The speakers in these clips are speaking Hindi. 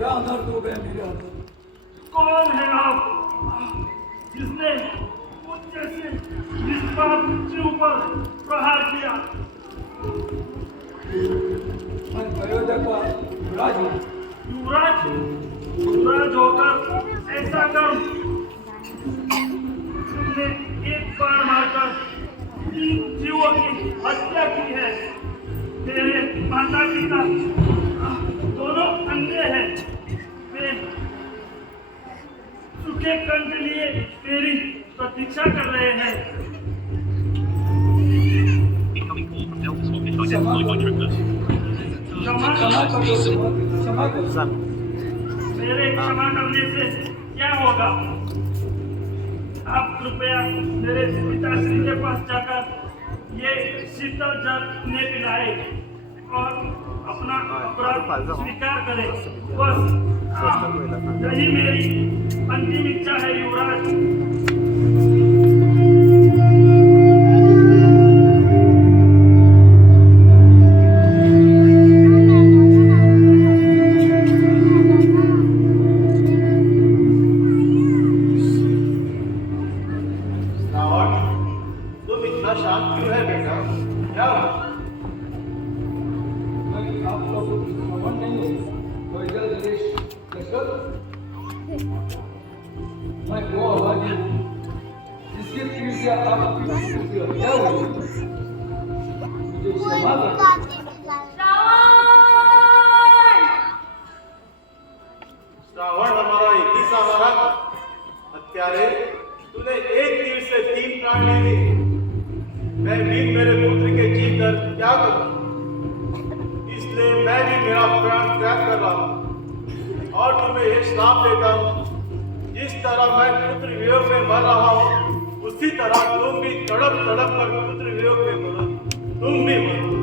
क्या दर्द हो गया मेरे हाथ? कौन है आप जिसने मुझ जैसे निष्पाप बच्चों पर प्रहार किया? मैं अयोध्या का युवराज हूँ। युवराज? युवराज होकर ऐसा कर तुमने एक बार मारकर 3 जीवों की हत्या की है। तेरे माता पिता दोनों अंधे हैं। वे सूखे कंठ लिए तेरी प्रतीक्षा कर रहे हैं। क्षमा करो। मेरे क्षमा करने से क्या होगा? आप कृपया मेरे पिताश्री के पास जाकर ये शीतल जल उन्हें पिलाए और अपना अपराध स्वीकार करें। बस यही मेरी अंतिम इच्छा है युवराज। मैं वो आवाज़ हूँ जिसकी पीठ से आपकी हत्या हुई। मुझे क्षमा करें। श्रावण हमारा इक्कीसा हमारा हत्यारे, तूने एक तीर से 3 प्राण ले लिए। मैं भी मेरे पुत्र के जीत दर क्या करूं? इसलिए मैं भी मेरा प्राण त्याग कर रहा हूं और तुम्हें यह श्राप देता हूं, जिस तरह मैं पुत्र वियोग में मर रहा हूं उसी तरह तुम भी तड़प तड़प कर पुत्र वियोग में मरो। तुम भी मरो।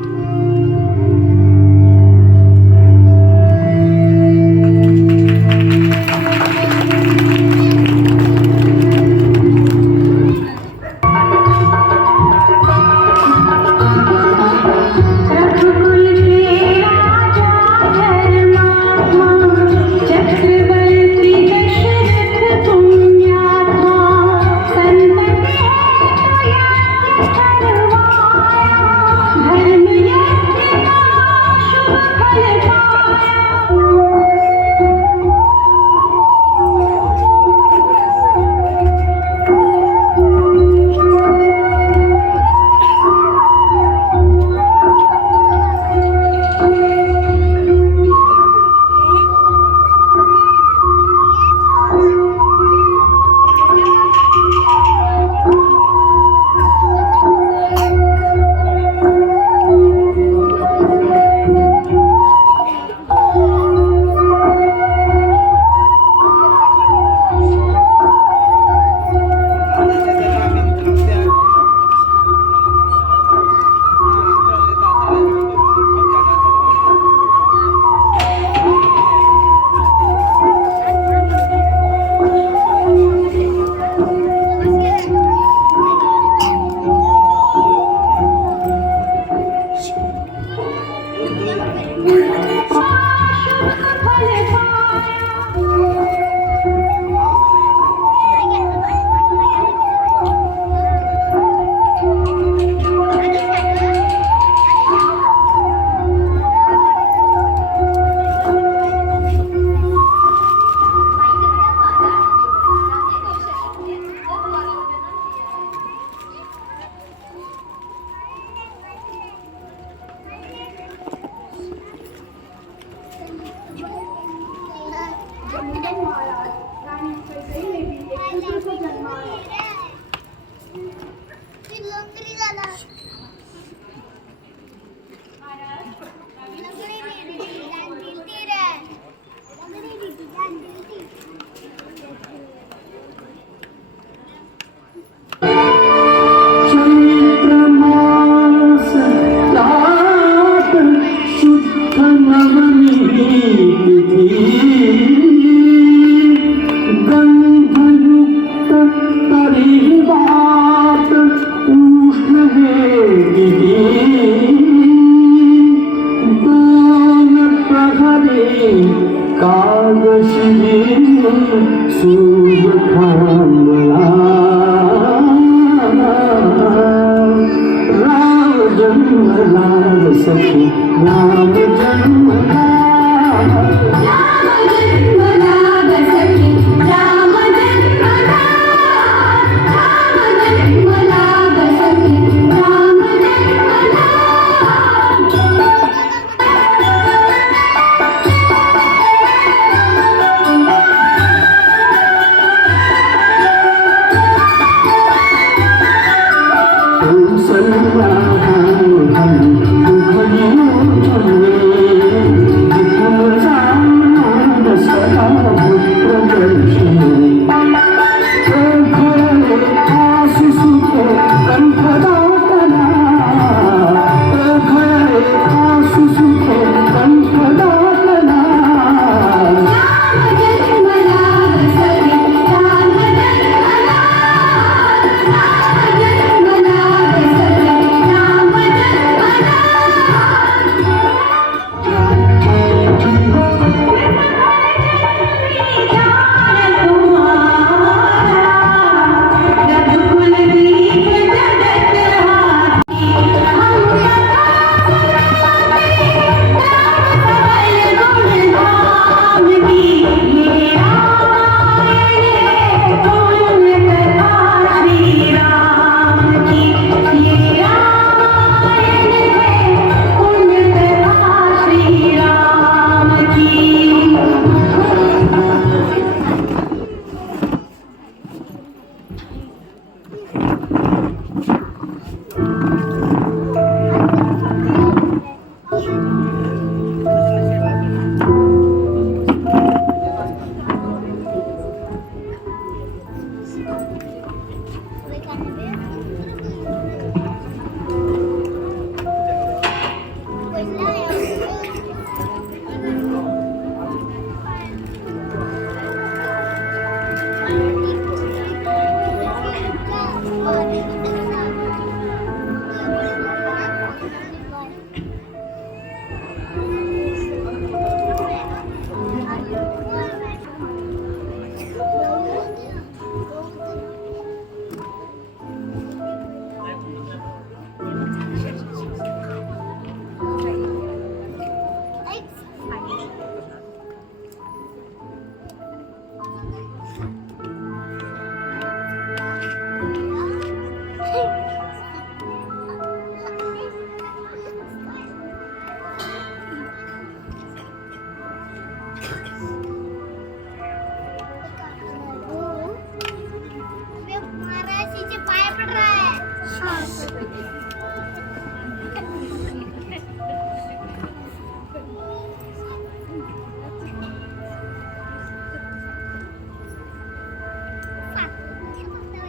गंध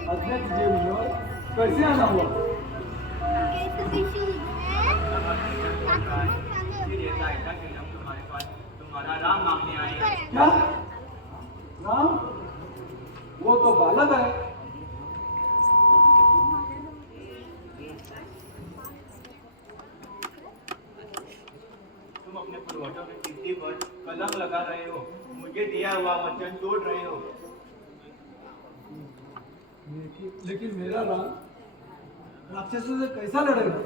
अज्ञात जीवनावर कैसे आना हुआ? तुम्हारा राम मांगने आए हैं। क्या राम? वो तो बालक है। तुम अपने पूर्वजों की कीर्ति पर कलंक लगा रहे हो, मुझे दिया हुआ वचन तोड़ रहे हो। लेकिन मेरा राम राक्षसों से कैसा लड़ेगा?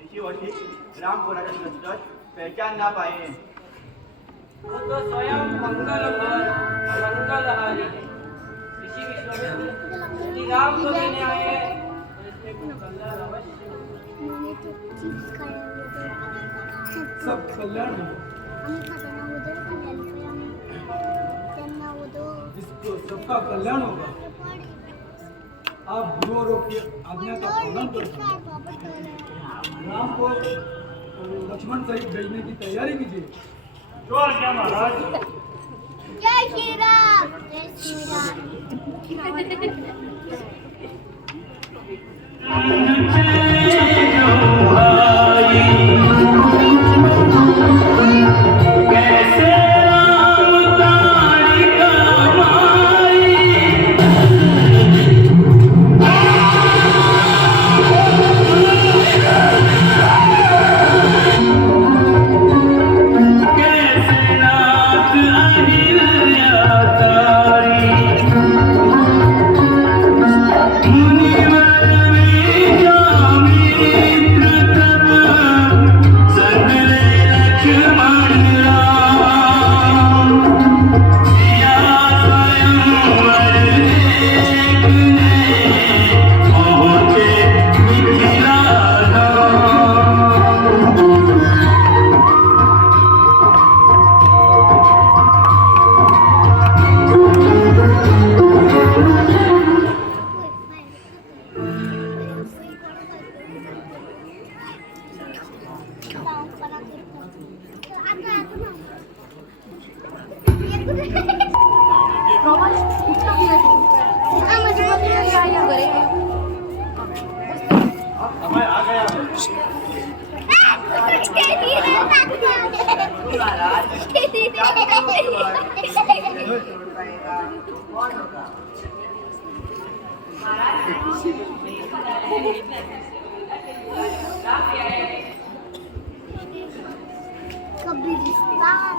ऋषि वशिष्ठ राम को राक्षस पहचान ना पाए हैं। वो तो स्वयं मंगलहारी है। ऋषि विश्वामित्र श्री राम को लेने आए हैं और इसमें कुछ कल्याण अवश्य सब कल्याण है। इसको सबका कल्याण होगा। आप गुरुओं की आज्ञा का पालन करते हैं। राम को लक्ष्मण सहित भेजने की तैयारी कीजिए। तो क्या महाराज? जय श्री राम। जय श्री राम। कैसे नाथ अहिल्या समय आ गया कब्रिस्तान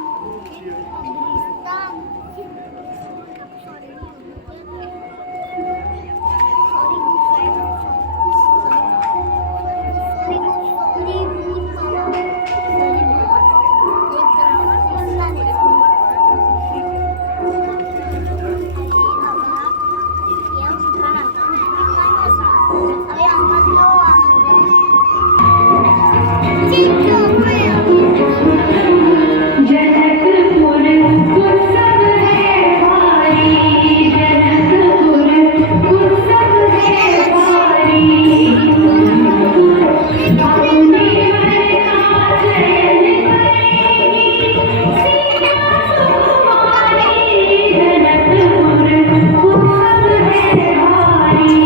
जनकपुर उत्सव है भारी, जनकपुर उत्सव है भारी। अपने मन का चयन करेगी सीता सुकुमारी, जनकपुर उत्सव है भारी।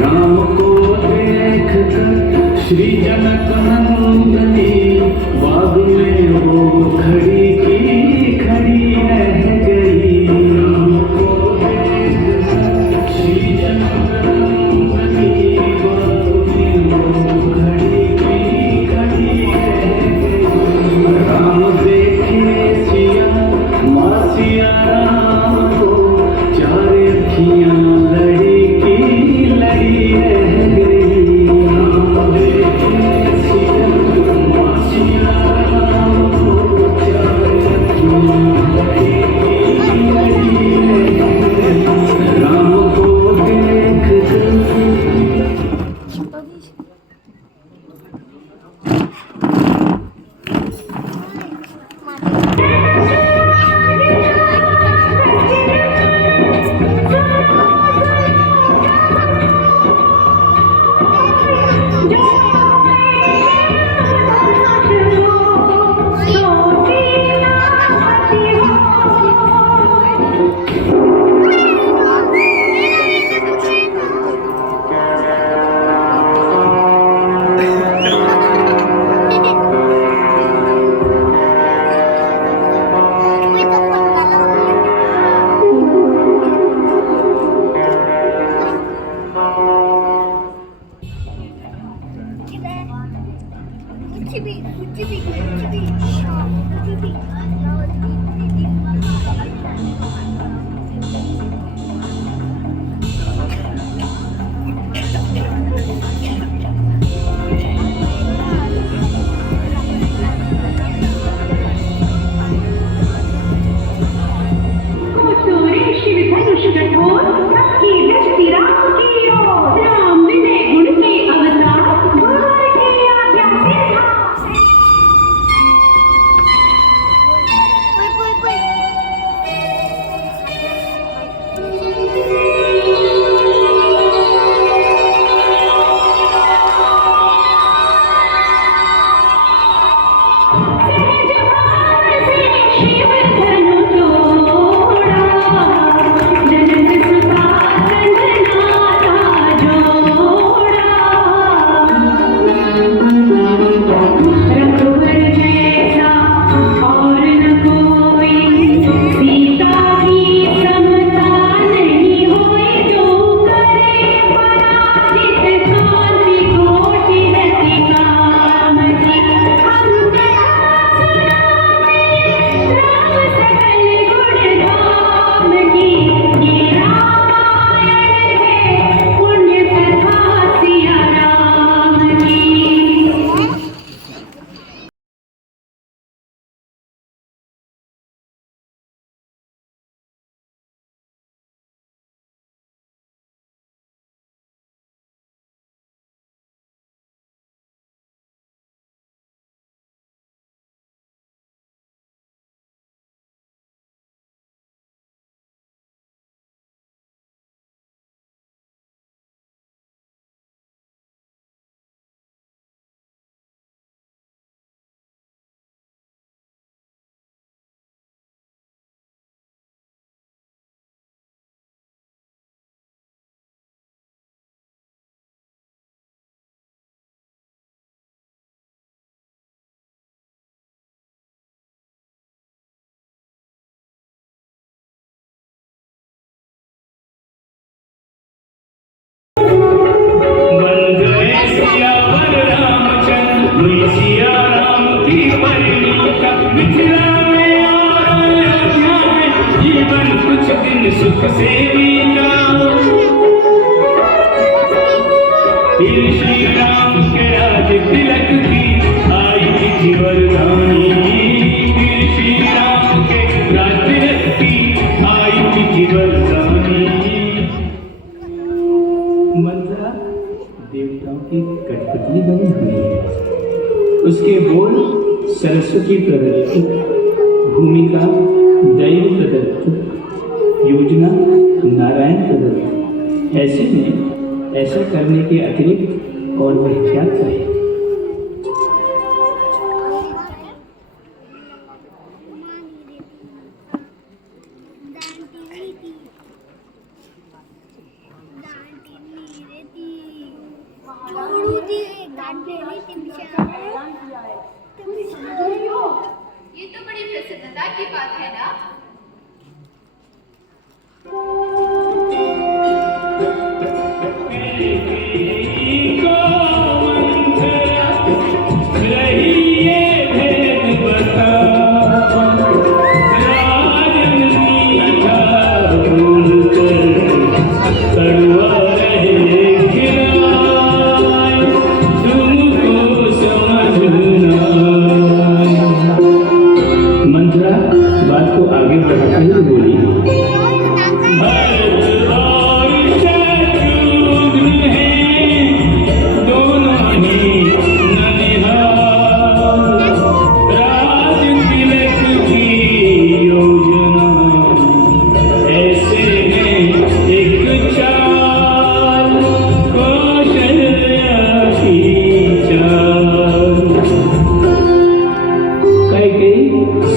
राम को देख कर श्री जनक नंदनी बाग में वो खड़ी की खड़ी रह गई। राम को देख कर श्री जनक नंदनी बाग में वो खड़ी की खड़ी रह गई। राम देखे सिया माँ सिया राम को चार अखियाँ लड़ी की लड़ी रह गई। राम देखे सिया माँ सिया राम को चार अखियाँ लड़ी की लड़ी रह गई। राम को देख कर मिथिला में और अयोध्या में जीवन कुछ दिन सुख से बीता। फिर श्री राम के राज तिलक की आई थी वरदानी। फिर श्री राम के राज तिलक की आई थी वरदानी। मंत्रा देवताओं की कठपुतली बनी हुई है। उसके बोल सरस्वती प्रदत्त, भूमिका दैव प्रदत्त, योजना नारायण प्रदत्त। ऐसे में ऐसा करने के अतिरिक्त और वह क्या करे। ये तो बड़ी प्रसन्नता की बात है ना। मंत्रा बात को आगे बढ़ाते हुए बोली,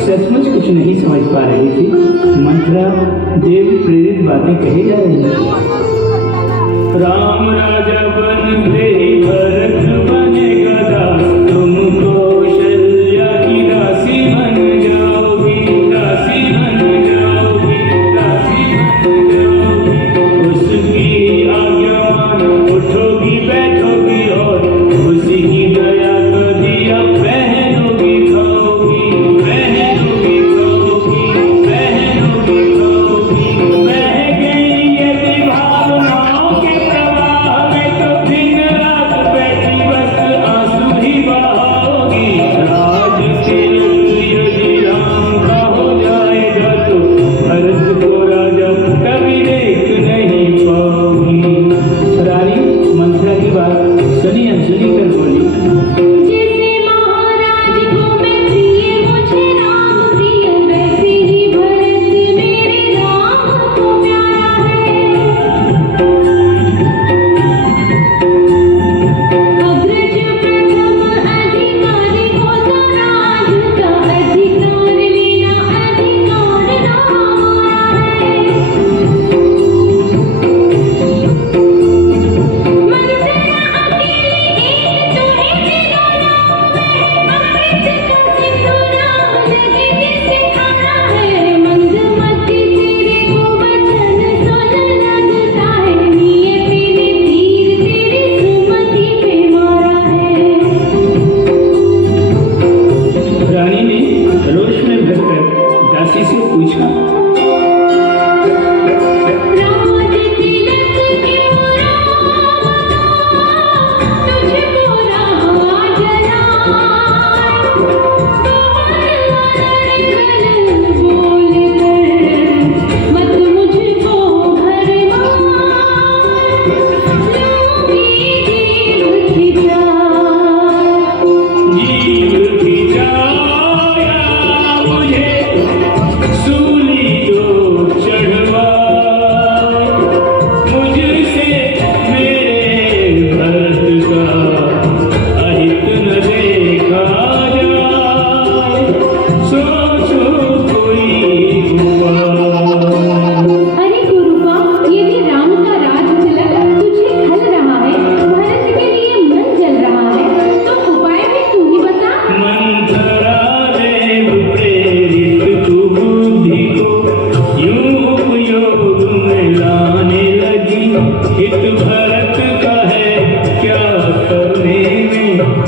सचमुच कुछ नहीं समझ पा रही थी। मंत्रा देव प्रेरित बातें कही जा रही थी। राम राजा बन गए भरत बने गदा, तुम कौशल्या की दासी बन जाओगी, दासी बन जाओगी, दासी बन जाओगी। उसकी आज्ञा मानो उठोगी बैठोगी और उसी की दया कभी अब पहनोगी खाओगी।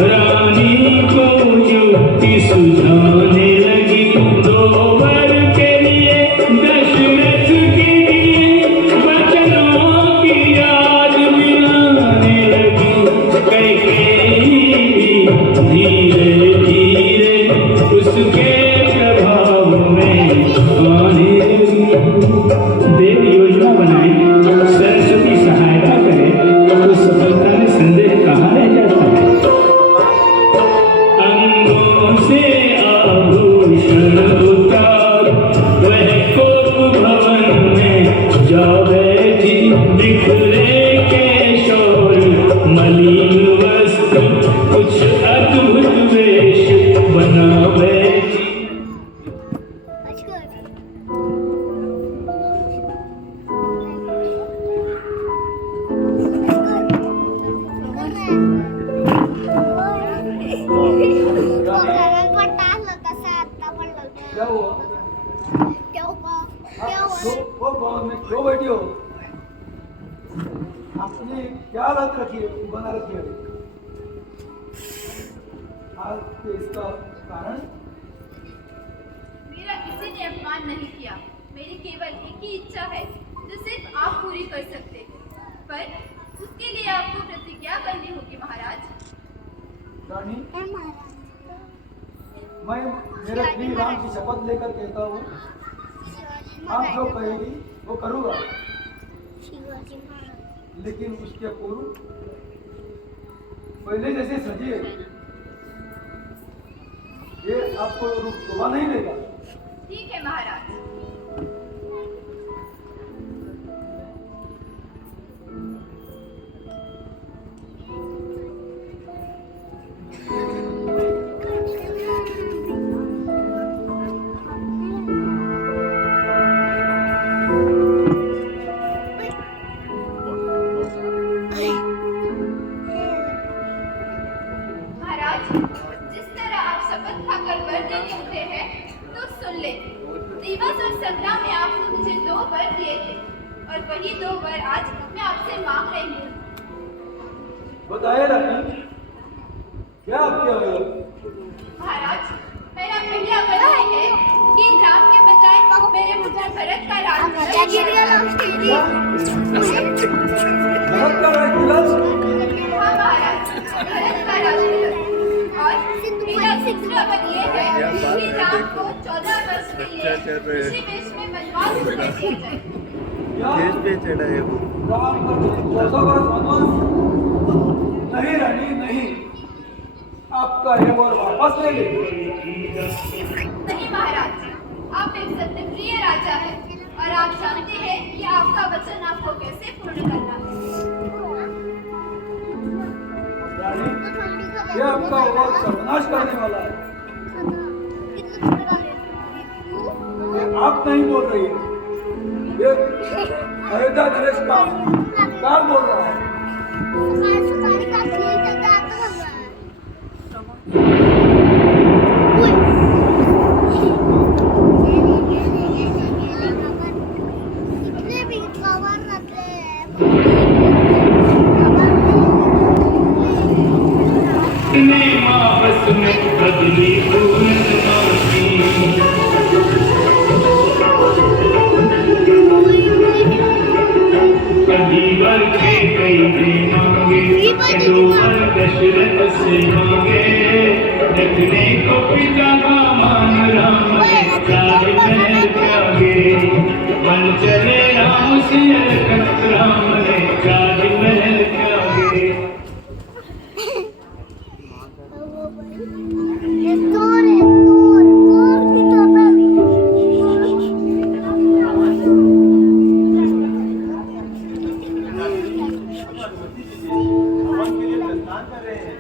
रानी को युक्ति सुझाने लगी। क्षण उतार वह कोप भवन में जा बैठी बिखरे केशोर मलिन वस्त्र कुछ अद्भुत वेश बना बैठी। क्या हुआ? वो भवन में क्यों बैठी हो? आपने क्या हालत रखी है, बना रखी है? आज इसका कारण? मेरा किसी ने अपमान नहीं किया। मेरी केवल एक ही इच्छा है जो सिर्फ आप पूरी कर सकते हैं, पर उसके लिए आपको प्रतिज्ञा करनी होगी महाराज। रानी, मैं मेरे श्री राम की शपथ लेकर कहता हूँ, आप जो कहेगी वो करूँगा, लेकिन उसके पूर्व पहले जैसे सजिए, ये आपको शोभा नहीं देगा। ठीक है महाराज। महाराज, जिस तरह आप शपथ खाकर वर देने उठे हैं, तो सुन ले। दिवस और संग्राम में आपने मुझे 2 वर दिए थे, और वही 2 वर आज मैं आपसे मांग रही हूँ। बताइए रानी, क्या आपके हो? महाराज, मेरा पहला वर यह है कि राम के बजाय मेरे पुत्र भरत का राज भरत का राज दिलास? हाँ महाराज, भरत का राज और मेरा दूसरा वर यह है कि राम को 14 वर्ष के लिए इसी देश में वनवास भेज दिया जाए। राम का 14 वर्ष वनवास? नहीं रानी, नहीं, आपका ये वर वापस ले ले। नहीं महाराज, आप एक सत्यप्रिय राजा हैं और आप जानते हैं कि आपका वचन आपको कैसे पूर्ण करना है। रानी, ये आपका वर सर्वनाश करने वाला है। ये आप नहीं बोल रही है, ये अयोध्या नरेश का बोल रहा है। आपस में बदली पूर्णमासी, कभी वर के कई दे मांगे, 2 वर दशरथ से मांगे, रखने को पिता का मान राम ने राज महल त्यागे, बन चले राम से अलखत राम ने राज महल त्यागे। हवन के लिए प्रस्थान कर रहे हैं।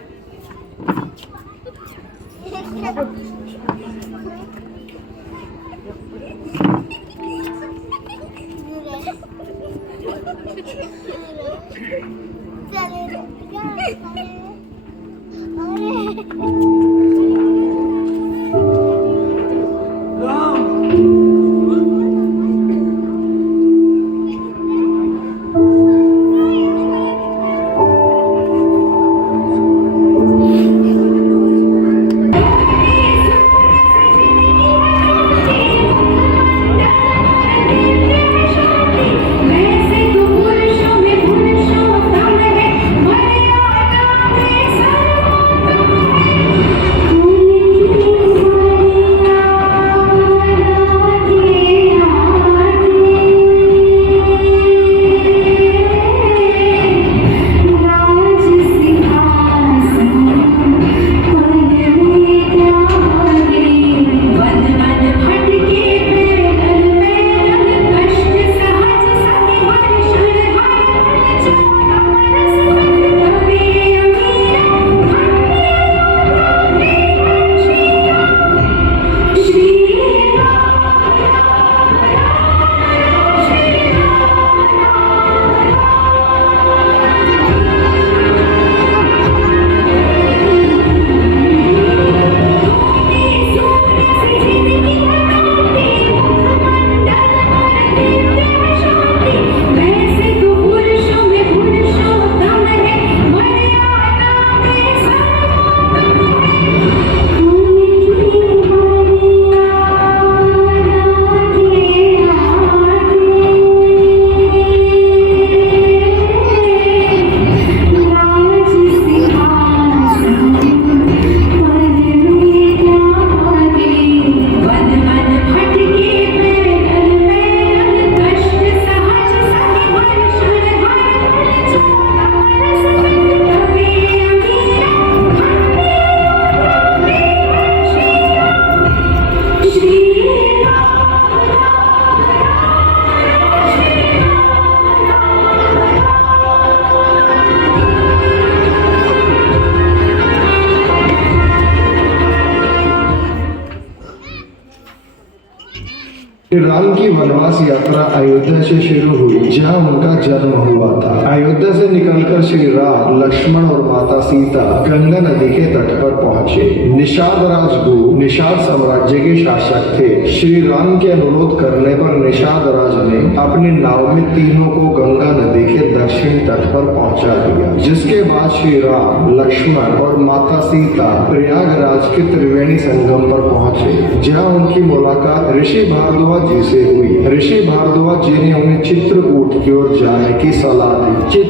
श्री राम की वनवास यात्रा अयोध्या से शुरू हुई, जहाँ उनका जन्म हुआ था। अयोध्या से निकलकर श्री राम, लक्ष्मण और माता सीता गंगा नदी के तट पर पहुँचे। निषाद राजगु निषाद साम्राज्य के शासक थे। श्री राम के अनुरोध करने पर निषाद राज ने अपनी नाव में तीनों को गंगा नदी के दक्षिण तट पर पहुँचा दिया, जिसके बाद श्री राम, लक्ष्मण और माता सीता प्रयागराज के त्रिवेणी संगम पर पहुँचे, जहाँ उनकी मुलाकात ऋषि भारद्वाज जी से हुई। ऋषि भारद्वाज जी ने उन्हें चित्रकूट की ओर जाने की सलाह दी।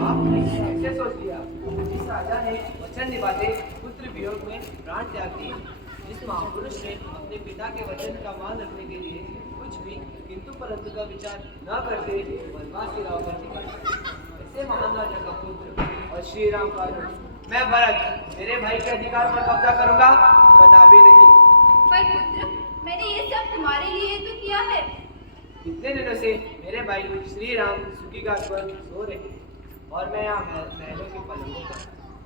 आपने कैसे सोच लिया? जिस राजा ने वचन निभाते पुत्र वियोग में प्राण त्याग दिए, जिस महापुरुष ने अपने पिता के वचन का मान रखने के लिए कुछ भी किंतु परंतु का विचार न करते वनवास की राह पर निकले, ऐसे महान राजा का पुत्र और श्री राम का मैं भरत मेरे भाई के अधिकार पर कब्जा करूंगा, कदापि नहीं। पर पुत्र, मैंने ये सब तुम्हारे लिए तो किया है। कितने दिनों से मेरे भाई श्री राम सुखी घाट पर सो रहे हैं और मैं यहाँ महलों के पलंगों पर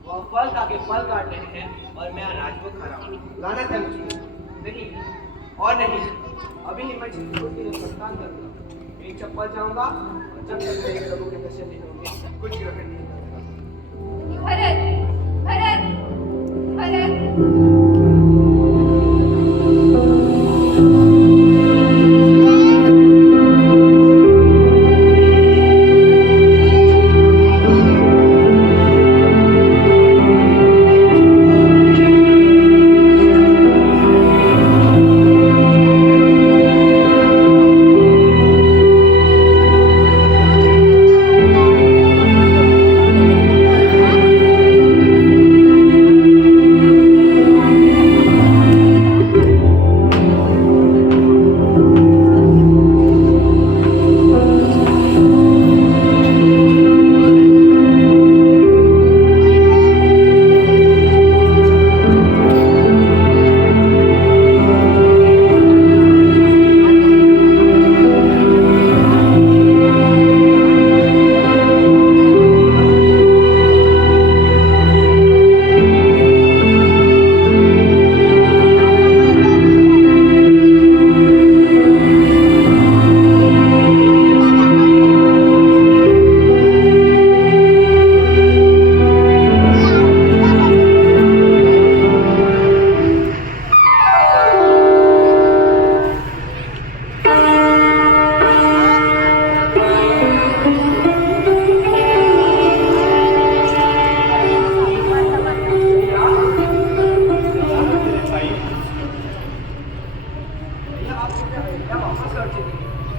वह फल खा के फल काट रहे हैं और मैं यहाँ राजभोग खा रहा हूँ। लानत है मुझे। नहीं और नहीं, अभी ही मैं चित्रकूट के लिए प्रस्थान करूंगा। एक चप्पल जाऊंगा और जब तक मेरे प्रभु के दर्शन नहीं होंगे कुछ ग्रहण नहीं करूंगा। भरत, भरत, भरत।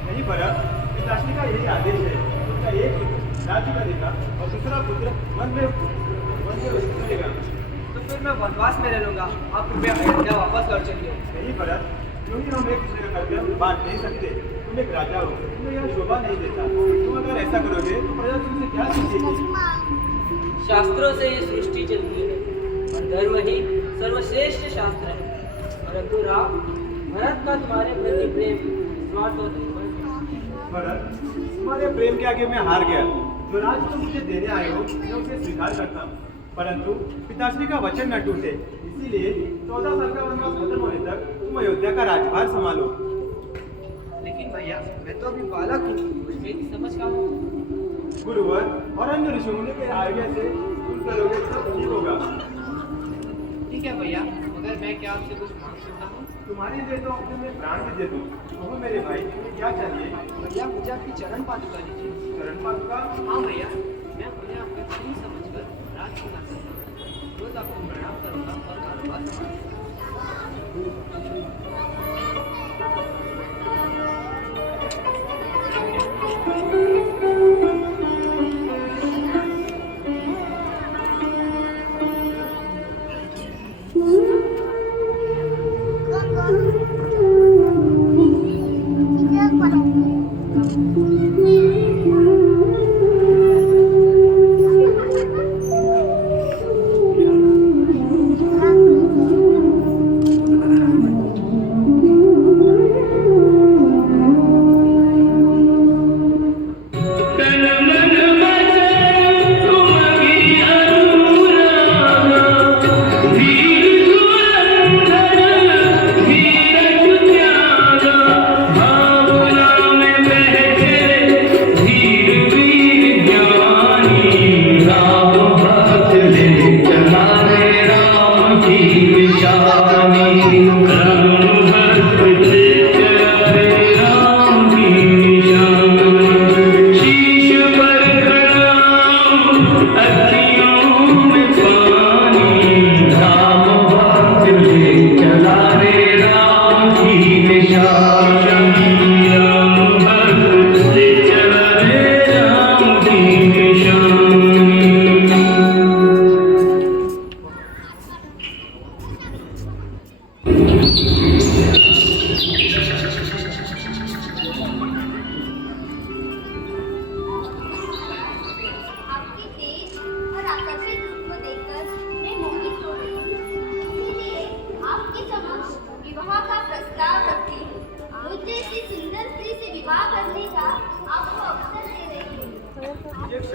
नहीं भरत, पिताश्री का यही आदेश है। उनका एक पुत्र राज्य करेगा और दूसरा पुत्र वन में चलेगा। तो फिर मैं वनवास में रह लूंगा, आप कृपया अयोध्या वापस लौट चलिए। नहीं भरत, क्योंकि हम एक दूसरे का कर्तव्य बांट नहीं सकते। तुम एक राजा हो, तुम्हें यह शोभा नहीं देता। तुम अगर ऐसा करोगे तो प्रजा तुमसे क्या सीखेगी? शास्त्रों से ये सृष्टि चलती है और धर्म ही सर्वश्रेष्ठ शास्त्र है। परंतु राम, भरत का तुम्हारे प्रति प्रेम स्वार्थ और निर्मल है। भरत, तुम्हारे प्रेम के आगे मैं हार गया। जो राज तुम मुझे देने आए हो मैं उसे स्वीकार करता हूँ, परंतु पिताश्री का वचन न टूटे। इसीलिए 14 साल का वनवास खत्म होने तक तुम अयोध्या का राज्यभार संभालो। लेकिन भैया, मैं तो अभी बालक हूँ, मेरी समझ का हूँ। गुरुवर और अन्य ऋषिमुनि के आज्ञा से तुम करोगे सब ठीक होगा। ठीक है भैया, मगर मैं क्या आपसे कुछ मांग सकता हूँ? तुम्हारी दे दो, मैं प्राण भी दे दूँ। कहो मेरे भाई, तुम्हें क्या चाहिए? भैया, मुझे आपकी चरण पादुका दीजिए। चरण पादुका? हाँ भैया, मैं उन्हें आपका स्त्री समझकर राजकुमार करूँगा। रोज आपको प्रणाम करूँगा और कारोबार संभालूंगा।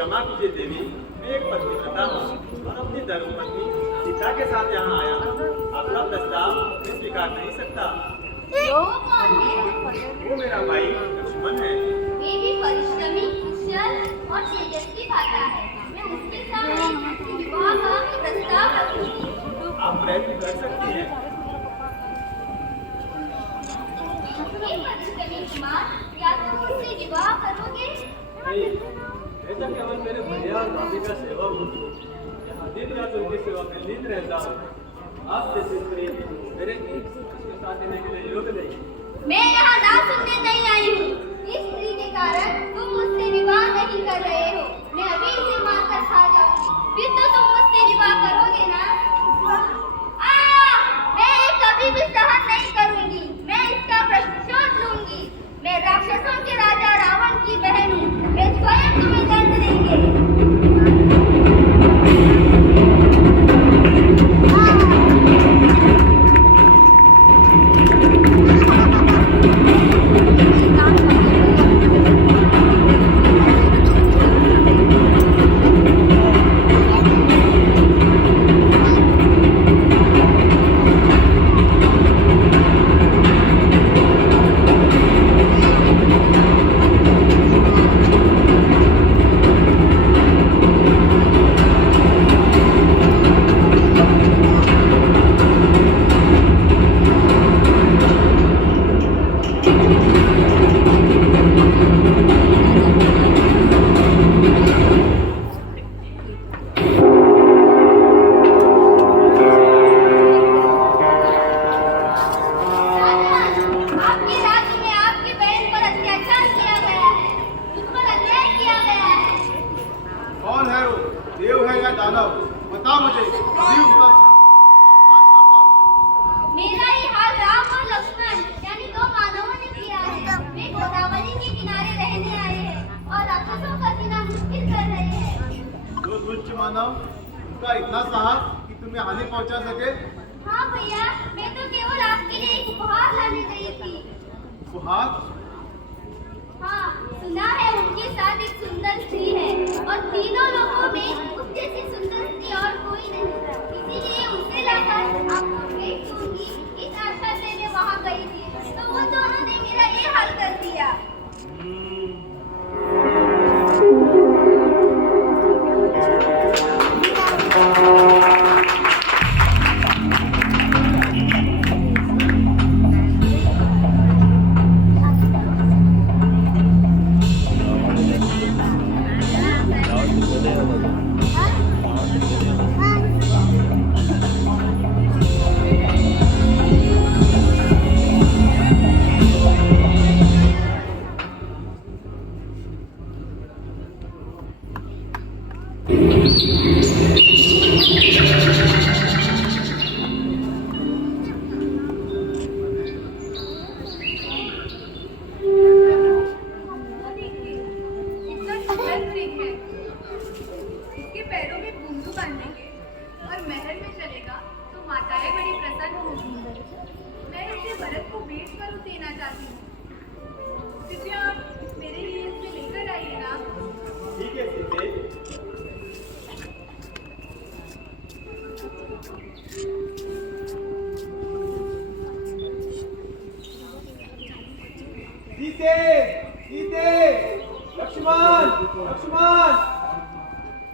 क्षमा कीजिए देवी, मैं एक पतिव्रता हूँ और अपनी धर्मपत्नी सीता के साथ यहाँ आया हूँ। आपका प्रस्ताव मैं स्वीकार नहीं सकता। वो कौन है? वो मेरा भाई लक्ष्मण है। वे भी परिश्रमी, कुशल और तेजस्वी भाता है। मैं उसके सामने उसके विवाह का प्रस्ताव रखूंगी। आप प्रयत्न कर सकती हैं। हे परिश्रमी कुमार, क्या तुम उससे विवाह करोगे? नहीं, मैं तो केवल मेरे भैया और भाभी का सेवक हूँ। यहाँ दिन रात उनकी सेवा में लीन रहता हूँ। आप जैसे स्त्री मेरे उसके साथ देने के लिए योग्य नहीं। मैं यहाँ ना सुनने नहीं आई हूँ। इस स्त्री के कारण तुम मुझसे विवाह नहीं कर रहे हो। मैं अभी इसे मारकर खा जाऊंगी, फिर तो तुम मुझसे विवाह करोगे ना? मैं ये कभी भी सहन नहीं करूंगी। मैं इसका प्रतिशोध लूंगी। मैं राक्षसों के राजा रावण की बहन हूँ। मैं स्वयं तुम्हें दंड देंगे। उनका इतना साहस कि तुम्हें हानि पहुंचा सके। हाँ भैया, मैं तो केवल आपके लिए एक उपहार लाने गई थी। उपहार? हाँ, सुना है उनके साथ एक सुंदर स्त्री है और तीनों लोगों में उस जैसी सुंदर स्त्री और कोई नहीं। इसीलिए उसे लाकर आपको भेंट दूंगी, इस आशा से मैं वहाँ गई थी। तो वो दोनों ने मेरा ये हाल कर दिया।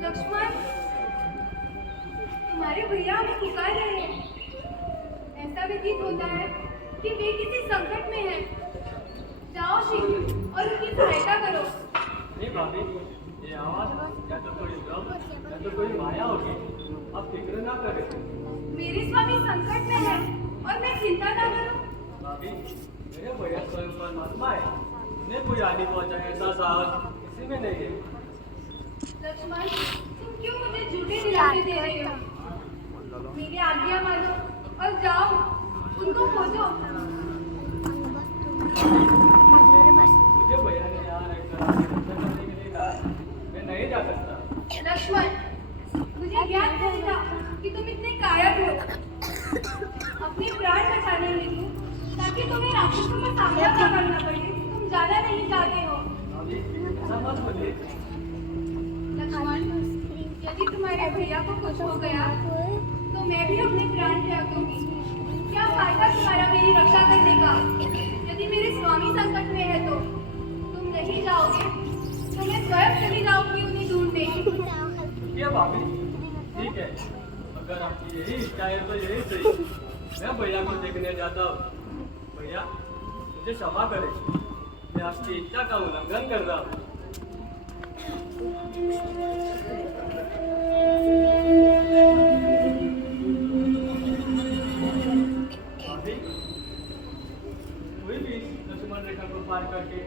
लक्ष्मण, तुम्हारे भैया हमें पुकार रहे हैं। ऐसा व्यतीत होता है कि वे किसी संकट में हैं। जाओ शीघ्र और उनकी सहायता करो। नहीं भाभी, ये आवाज या तो कोई भ्रम या तो कोई माया होगी। आप फिक्र ना करें। मेरे स्वामी संकट में है और मैं चिंता ना करूं। भाभी, मेरे भैया स्वयं परमात्मा है। उन्हें कोई हानि पहुंचाए ऐसा साहस किसी में नहीं है। लक्ष्मण, तुम क्यों मुझे झूठे दिलासे दे रहे हो? मेरी आज्ञा मानो और जाओ, उनको खोजो। मुझे भैया ने यहाँ रहकर करने के लिए कहा, मैं नहीं जा सकता। लक्ष्मण, मुझे ज्ञात नहीं था कि तुम इतने कायर हो। अपनी प्राण बचाने हेतु, ताकि तुम्हें राक्षसों का सामना न करना पड़े, तुम जाना नहीं चाहते हो। ऐसा मत बोलिए। लक्ष्मण, यदि तुम्हारे भैया को कुछ हो गया तो मैं भी अपने प्राण त्याग दूंगी। क्या फायदा तुम्हारा मेरी रक्षा करने का? यदि मेरे स्वामी संकट में है तो तुम नहीं जाओगे तो मैं स्वयं चली जाऊंगी उन्हें ढूंढने। ये भाभी ठीक है, अगर आपकी यही इच्छा है तो यही सही। मैं भैया को देखने जाता हूँ। भैया मुझे क्षमा करें, मैं आपकी इच्छा का उल्लंघन कर रहा हूँ। भाभी कोई भी लक्ष्मण रेखा को पार करके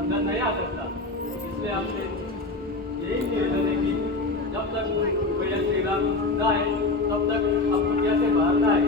अंदर नहीं आ सकता, इसलिए आपसे यही निवेदन है कि जब तक भैया श्री राम ना आए तब तक आप कुटिया से बाहर ना आए।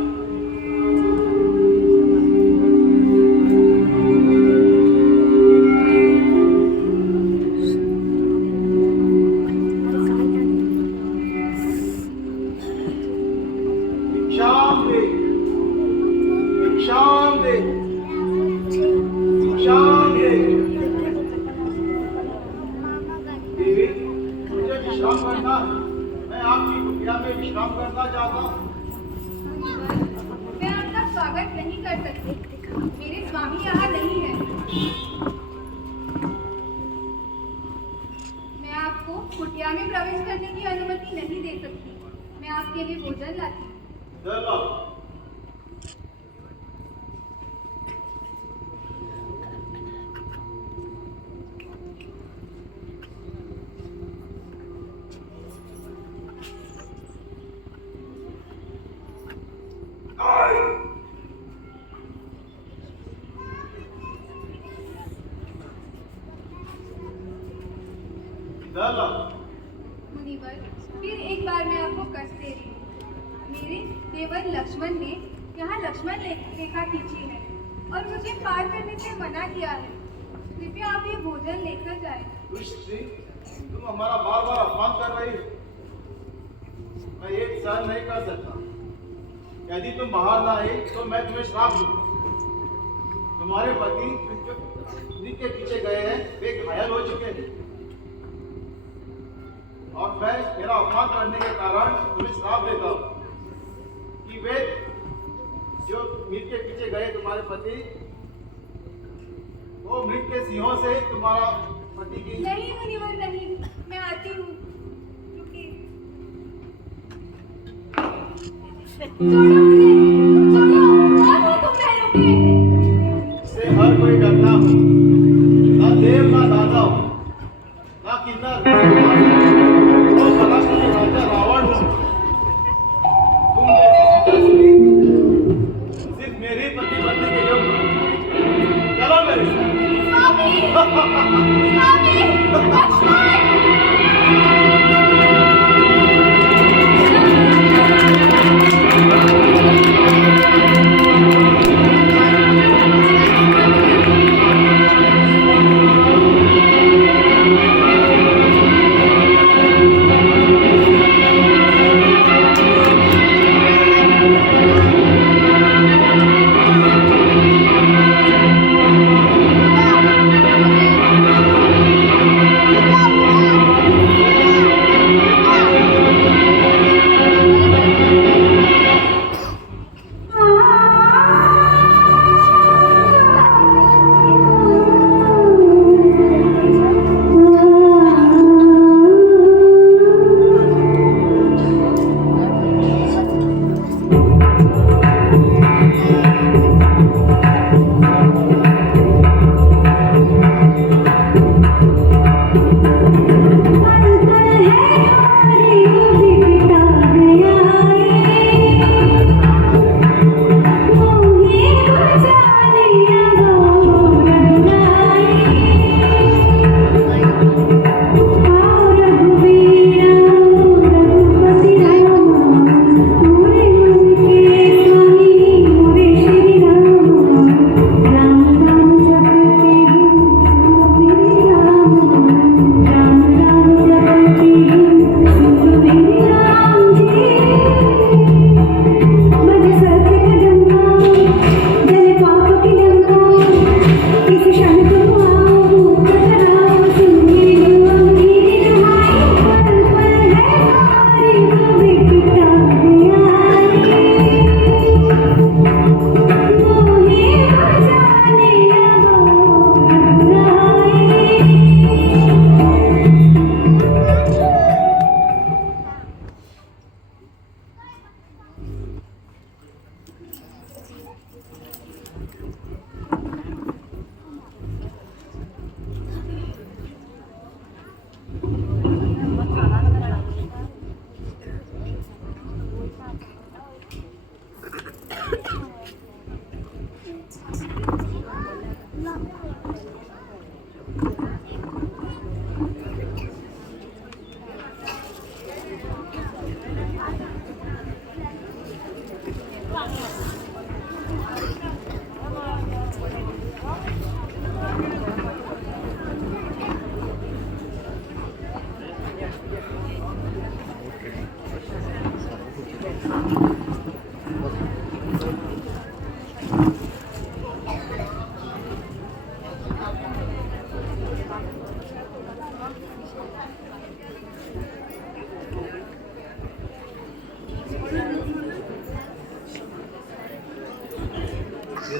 मैं आपकी कुटिया में विश्राम करना चाहता हूँ। मैं आपका स्वागत नहीं कर सकती, मेरे स्वामी यहाँ नहीं है। मैं आपको कुटिया में प्रवेश करने की अनुमति नहीं दे सकती। मैं आपके लिए भोजन लाती हूँ। चलो। मुनिवर, फिर एक बार मैं आपको कष्ट दे रही हूँ। मेरे देवर लक्ष्मण ने यहाँ लक्ष्मण रेखा खींची है और मुझे पार करने से मना किया है। कृपया आप ये भोजन लेकर जाएं। तुम हमारा बार बार अपमान कर रही हो। मैं ये सहन नहीं कर सकता। यदि तुम बाहर ना आए तो मैं तुम्हें श्राप दूंगा। तुम्हारे पति नदी के पीछे गए हैं, वे घायल हो चुके हैं और मैं मेरा अपमान करने के कारण तुम्हें श्राप देता हूँ कि वे जो मृत के पीछे गए तुम्हारे पति, वो मृत के सिंहों से तुम्हारा पति की। नहीं मुनिवर नहीं, मैं आती हूँ। छोड़ो मुझे, छोड़ो, कौन हो तुम बहनों के? से हर कोई डरता हो, ना देव ना दानव ना किन्नर, वो भला कोई राजा रावण हो। तुम जैसी सिर्फ मेरे पति बनने के योग्य हो। चलो मेरे साथ। स्वामी, स्वामी, लक्ष्मण।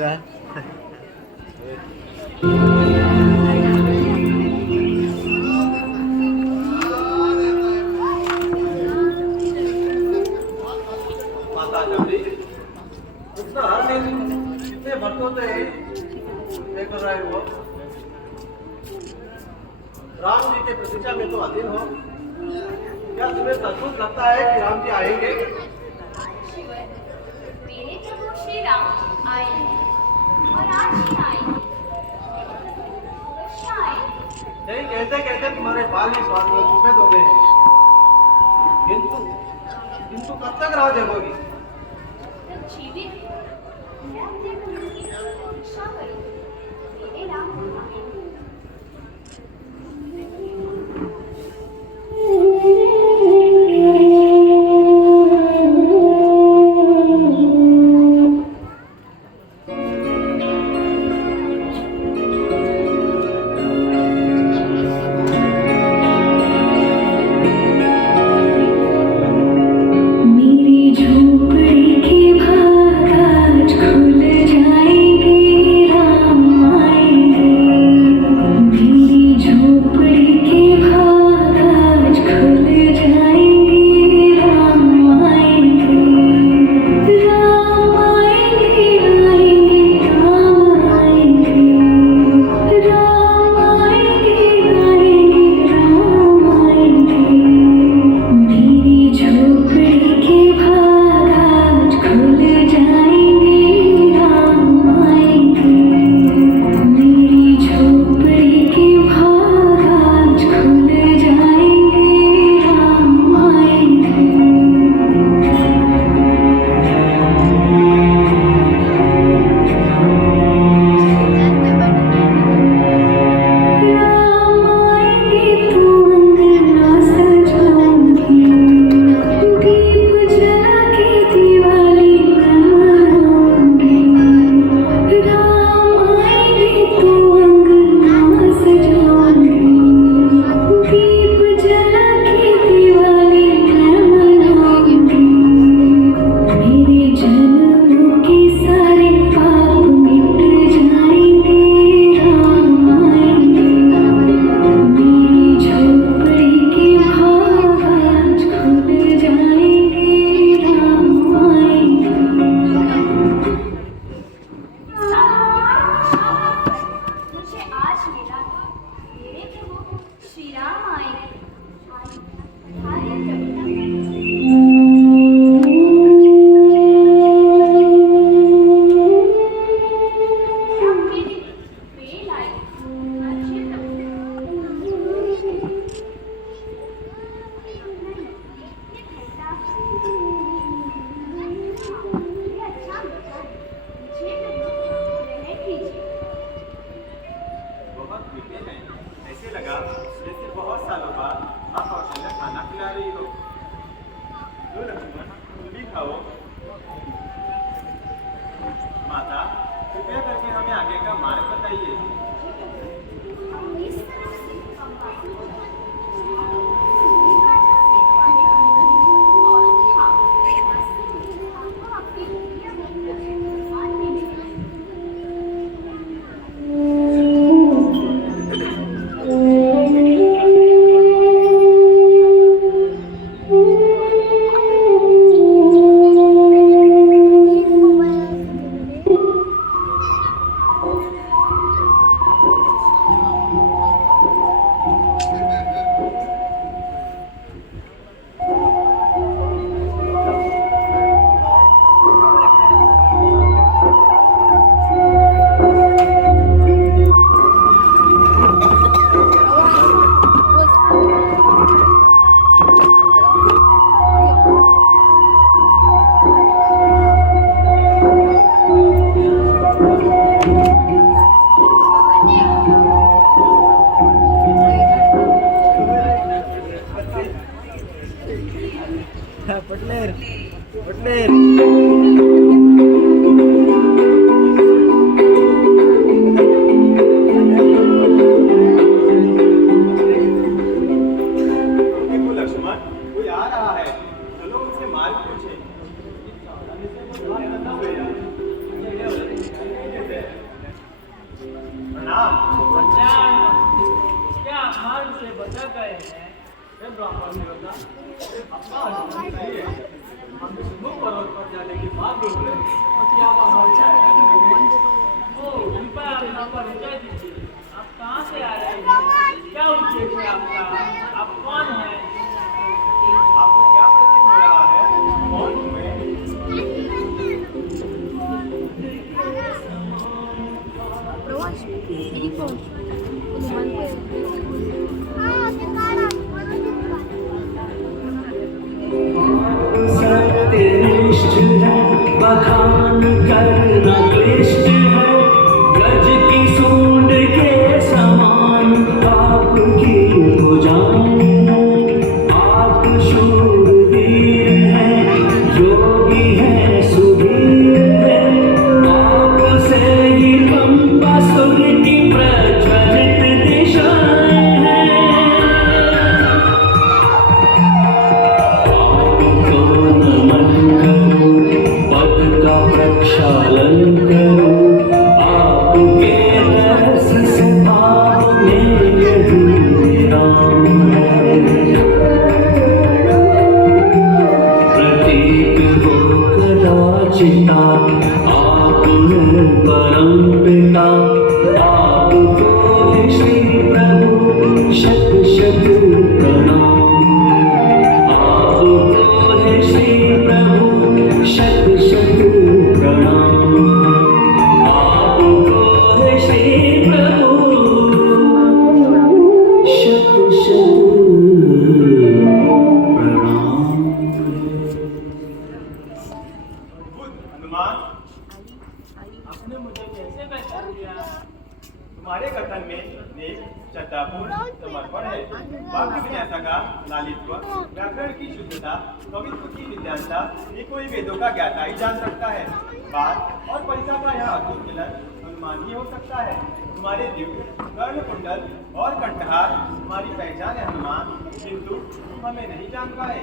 रहा है। माता जबरी, उसका हर दिन कितने भक्तों से ये कर रहे हो? राम जी के प्रतीक्षा में तो अधीन हो। क्या तुम्हें सचमुच लगता है कि राम जी आएंगे? शिवर, मेरे प्रभु श्री राम आएंगे और आज ही आएंगे। अवश्य आएंगे। यही कहते कहते तुम्हारे बाल भी स्वाद में सफेद हो गए हैं। किंतु कब तक राह देखोगी? जब जीवित मैं अपने प्रभु की रक्षा करूंगी। मेरे राम आएंगे। मेरी झोपड़ी के भाग आज खुल जाएंगे, राम आएंगे। मेरी झोपड़ी के भाग आज खुल जाएंगे, राम आएंगे। राम आएंगे, आएंगे, राम आएंगे। राम आएंगे, आएंगे, राम आएंगे। मेरी झोपड़ी के भाग आज खुल जाएंगे, राम आएंगे। मेरी झोपड़ी के भाग आज खुल जाएंगे, राम आएंगे। राम आएंगे तो अंगना सजाऊंगी, दीप जला के दिवाली मनाऊंगी। राम आएंगे तो अंगना सजाऊंगी, दीप जला के दिवाली मनाऊंगी। मेरे जन्मों के सारे पाप मिट जाएंगे, राम आएंगे। मेरी झोपड़ी के भाग आज खुल जाएंगे, राम आएंगे। मुझे आज मिला मेरे प्रभु श्री राम आएंगे। हाय बहुत मीठे हैं। ऐसे लगा जैसे बहुत सालों बाद आप कौशल्या खाना खिला रही हो। लो लक्ष्मण, तुम भी खाओ। माता, कृपया करके हमें आगे का मार्ग बताइए। इस तरह से हम बाकी पटलेर पटलेर देखो लक्ष्मण, कोई आ रहा है। चलो उससे मार्ग पूछे। कल्याण क्या मार्ग से बचा गए हैं हे ब्राह्मण देवता? अपना आचरण सही है। हम सिंधु पर्वत पर जाने की बात बोल रहे हैं, तो क्या आप हमारी सहायता करेंगे? ओ कृपया अपना परिचय दीजिए। आप कहाँ से आ रहे हैं? क्या उद्देश्य है आपका? आप कौन हैं? आपको क्या प्रतीत हो रहा है? कौन हूँ मैं? प्रवास ini kok teman सत्यनिष्ठ है बखान करना क्लिष्ट है, गज की सूंड के समान आपकी भुजाएं हैं। आप शूरवीर हैं, योगी हैं, सुधीर हैं, आपसे ही पंपा सुर की प्रज्वलित दिशाएं हैं। आपको नमन करो, पद का प्रक्षालन करो, आपके रस से भाव में यही राम है। प्रतीक हो कदाचिता, आप हैं परम पिता, आपको है श्री प्रभु शत शत प्रणाम। आपको है श्री प्रभु शत शत प्रणाम। आपको है श्री प्रभु शत शत प्रणाम। बुद्ध हनुमान, आपने मुझे कैसे पहचान लिया? तुम्हारे कथन में नेक, श्रद्धापूर्ण समर्पण है। वाक्य विन्यासा का लालित्व, व्याकरण की शुद्धता, कवित्व की विद्यांता, ये कोई वेदों का ज्ञाता ही जान सकता है। बात और परिचा का यह अद्भुत मिलन हनुमान ही हो सकता है। तुम्हारे दिव्य कर्ण कुंडल और कंठहार तुम्हारी पहचान है हनुमान, किंतु तुम हमें नहीं जान पाए।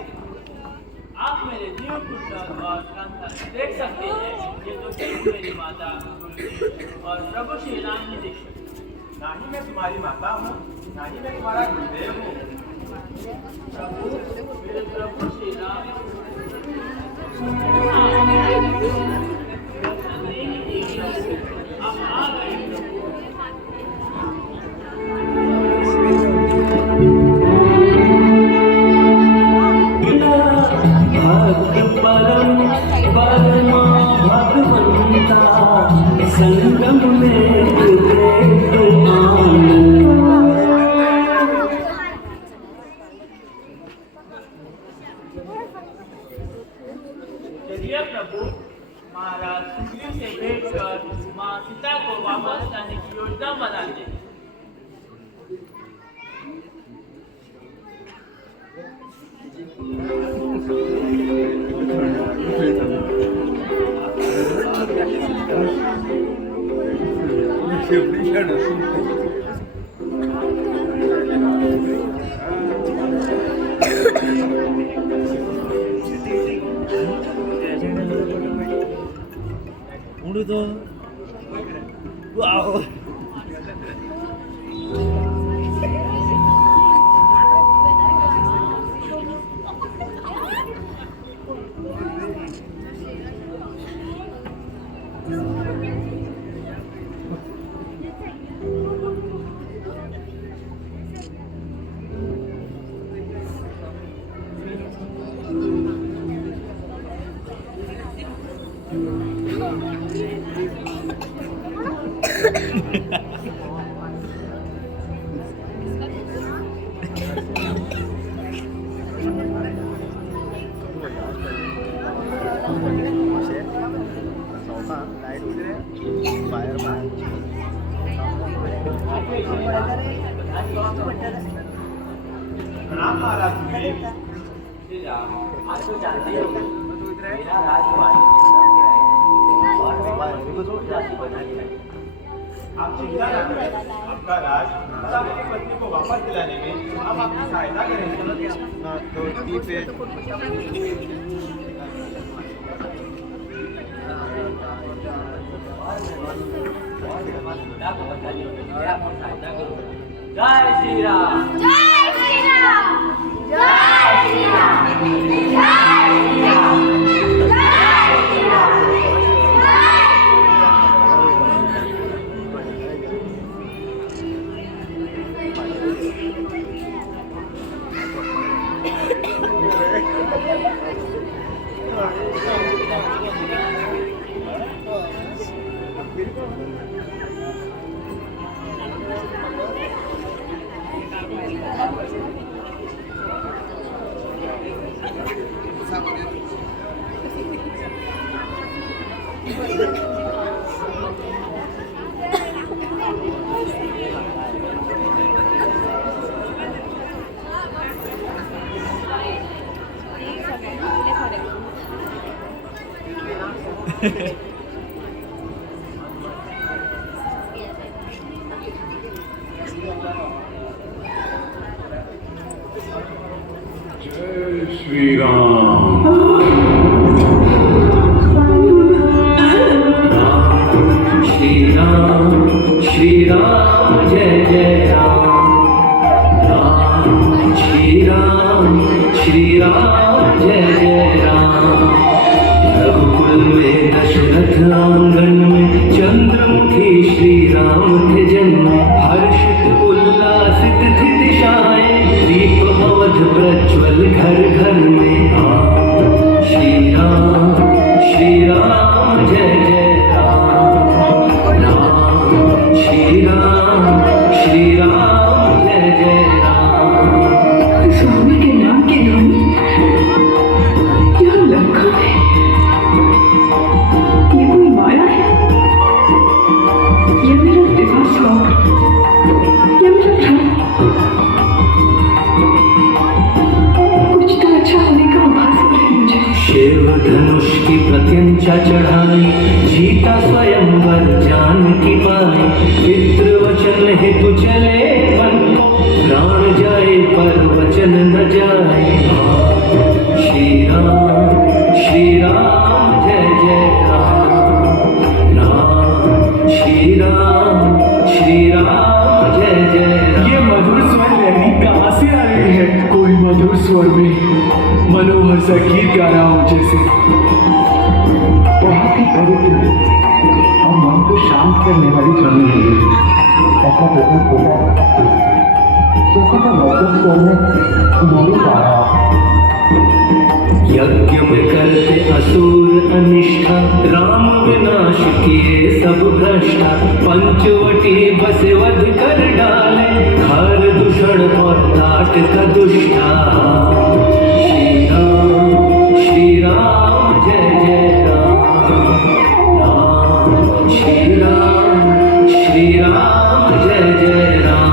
आप मेरे जीव कुंडल और कंठ देख सकते हैं। ये तो सिर्फ मेरी माता गुरुदेव और प्रभु श्री राम ही देख सकते हैं। ना ही मैं तुम्हारी माता हूँ, ना ही मैं तुम्हारा गुरुदेव हूँ। प्रभु मेरे प्रभु श्री राम आप आ गए प्रभु। भक्त परम परमा भगवंता, संगम में देख आनंद। चलिए प्रभु, महाराज सुग्रीव से भेंट कर माँ सीता को वापस लाने की योजना बनाते हैं। प्रणाम महाराज सुग्रीव। आज तो जानते हो मेरा राजकुमारी और राशि बना लिया है। आप चिंता न करें, आपका राज और आपकी पत्नी को वापस दिलाने में हम आपकी सहायता करेंगे। जय श्री राम। जय श्री राम। जय श्री राम। जय श्री राम। जय श्री राम। जय श्री राम। श्री राम जय जय राम। राम श्री राम जय जय राम। रघुकुल में दशरथ आंगन में चंद्रमुखी श्री राम थे जन्मे। हर्षित उल्लासित थी दिशाएं, दीप अवध प्रज्वल घर घर में। श्री राम जय जय राम। राम श्री राम जय जय राम। स्वामी के नाम की ध्वनि यहाँ लंका है। ये कोई माया है या मेरा दिमाग स्वप्न या मेरा भ्रम? कुछ तो अच्छा होने का आभास हो रहा है मुझे। शिव धनुष की प्रत्यंचा चढ़ाई, जीता स्वयंवर जानकी पाई। पितृ वचन हेतु चले वन को, प्राण जाए पर वचन न जाए। श्री राम जय जय राम। राम श्री राम जय जय राम। ये मधुर स्वर लहरी कहाँ से आ रही है? कोई मधुर स्वर में मनोहर सा गीत गा रहा हूँ जैसे। बहुत ही पवित्र और मन को शांत करने वाली ध्वनि है ये। ऐसा प्रतीत होता है जैसे कि मधुर स्वर में मेरी गा रहा हूँ। यज्ञ में करते असुर अनिष्ठा, राम विनाश किए सब भ्रष्टा। पंचवटी बसे वध कर डाले, हर दूषण और दाट का दुष्टा। श्री राम जय जय राम। राम श्री राम जय जय राम।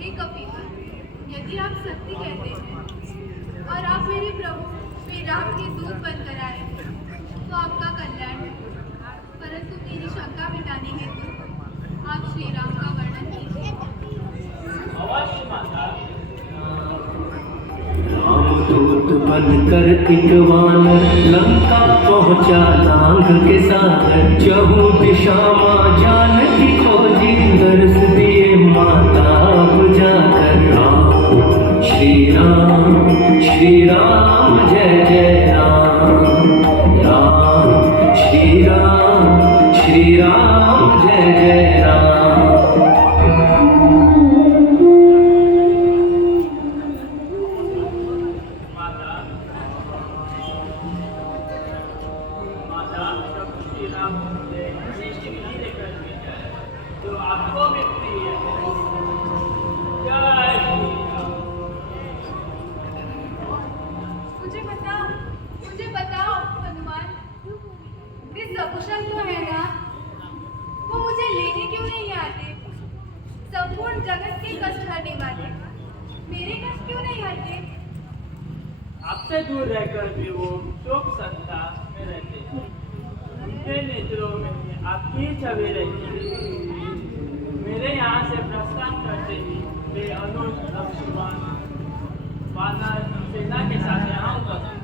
हे कपिल, यदि आप सत्य कहते हैं और आप मेरे प्रभु श्री राम के दूत बनकर आए तो आपका कल्याण है। परंतु मेरी शंका मिटाने हेतु आप श्री राम का वर्णन कीजिए। रामदूत बनकर एक वानर लंका पहुँचा नांग के सागर। चहु दिशा माँ जानकी खोजी, दर्श दिए माता अब जाकर। श्री राम जय जय राम। राम श्री राम जय जय राम। मुझे बताओ हनुमान, वे सकुशल तो है ना? वो मुझे लेने क्यों नहीं आते? संपूर्ण जगत के कष्ट हरने वाले मेरे कष्ट क्यों नहीं हटते? आपसे दूर रहकर भी वो शोक संताप में रहते हैं। उनके नेत्रों में आपकी ही छवि रहती है। मेरे यहाँ से प्रस्थान करते ही वे अनुज लक्ष्मण वानर सेना के साथ यहाँ उपस्थित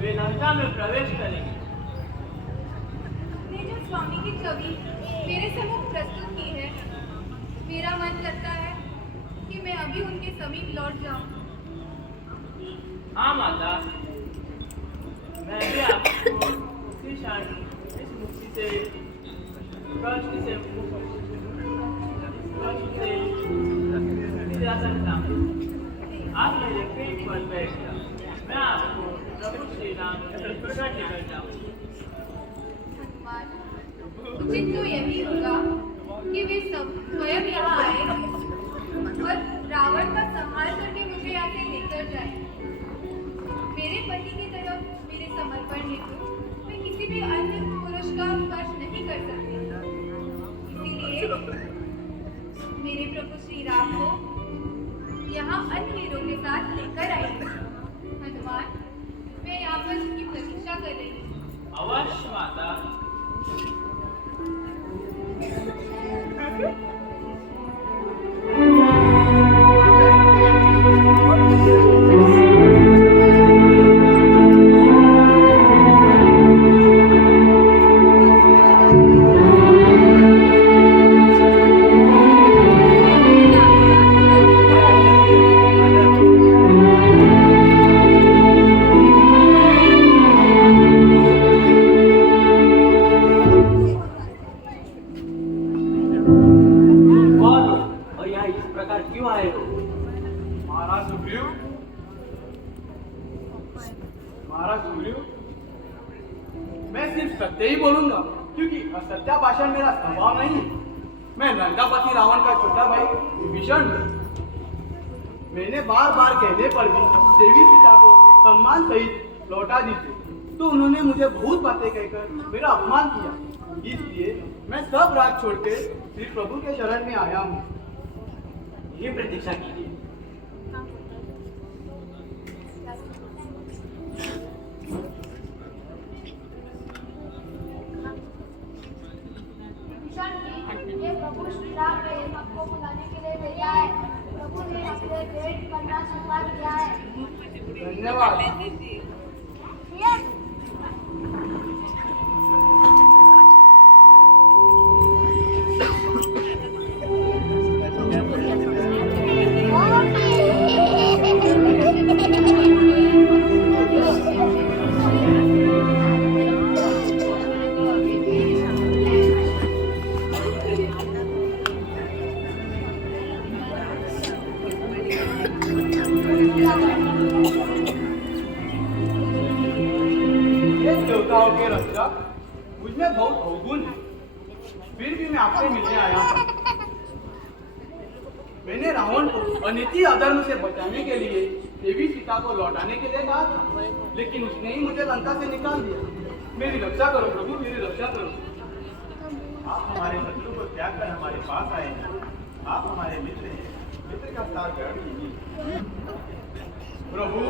वे लंका में प्रवेश करेंगे। ने जो स्वामी की छवि मेरे सम्मुख प्रस्तुत की है, मेरा मन करता है कि मैं अभी उनके समीप लौट जाऊं। हाँ माता, मैं भी आपको उसी क्षण इस मुक्ति से कष्ट से मुक्ति जा सकता हूँ। आप मेरे पेट पर बैठ जाओ, मैं आपको प्रभु श्री राम के प्रकट लेकर जाऊँ। उचित तो यही होगा कि वे सब स्वयं यहाँ आए और रावण का संहार करके मुझे यहाँ से लेकर जाए। मेरे पति की तरफ मेरे समर्पण हेतु मैं किसी भी अन्य पुरुष का स्पर्श नहीं कर सकती। इसीलिए मेरे प्रभु श्री राम को यहाँ अन्य वीरों के साथ लेकर आई। हनुमान, मैं यहाँ पर उनकी प्रतीक्षा कर रही हूँ। अवश्य माता। महाराज सुग्रीव, मैं सिर्फ सत्य ही बोलूंगा, क्योंकि असत्य भाषण मेरा स्वभाव नहीं है। मैं लंकापति रावण का छोटा भाई विभीषण हूं। मैंने बार बार कहने पर भी देवी सीता को सम्मान सहित लौटा दीजिए, तो उन्होंने मुझे बहुत बातें कहकर मेरा अपमान किया। इसलिए मैं सब राज छोड़कर श्री प्रभु के शरण में आया हूँ। ये प्रतीक्षा कीजिए। ये प्रभु श्री राम ने हमको बुलाने के लिए भेजा है। प्रभु ने हमसे भेंट करना स्वीकार किया है। धन्यवाद। देवताओं के रक्षक मुझमें बहुत अवगुण है, फिर भी मैं आपसे मिलने आया हूँ। मैंने रावण को अनिति अधर्म से बचाने के लिए देवी सीता को लौटाने के लिए कहा था, लेकिन उसने ही मुझे लंका से निकाल दिया। मेरी रक्षा करो प्रभु, मेरी रक्षा करो। आप हमारे शत्रु को त्याग कर हमारे पास आए हैं। आप हमारे मित्र हैं, मित्र का स्थान ग्रहण कीजिए। प्रभु,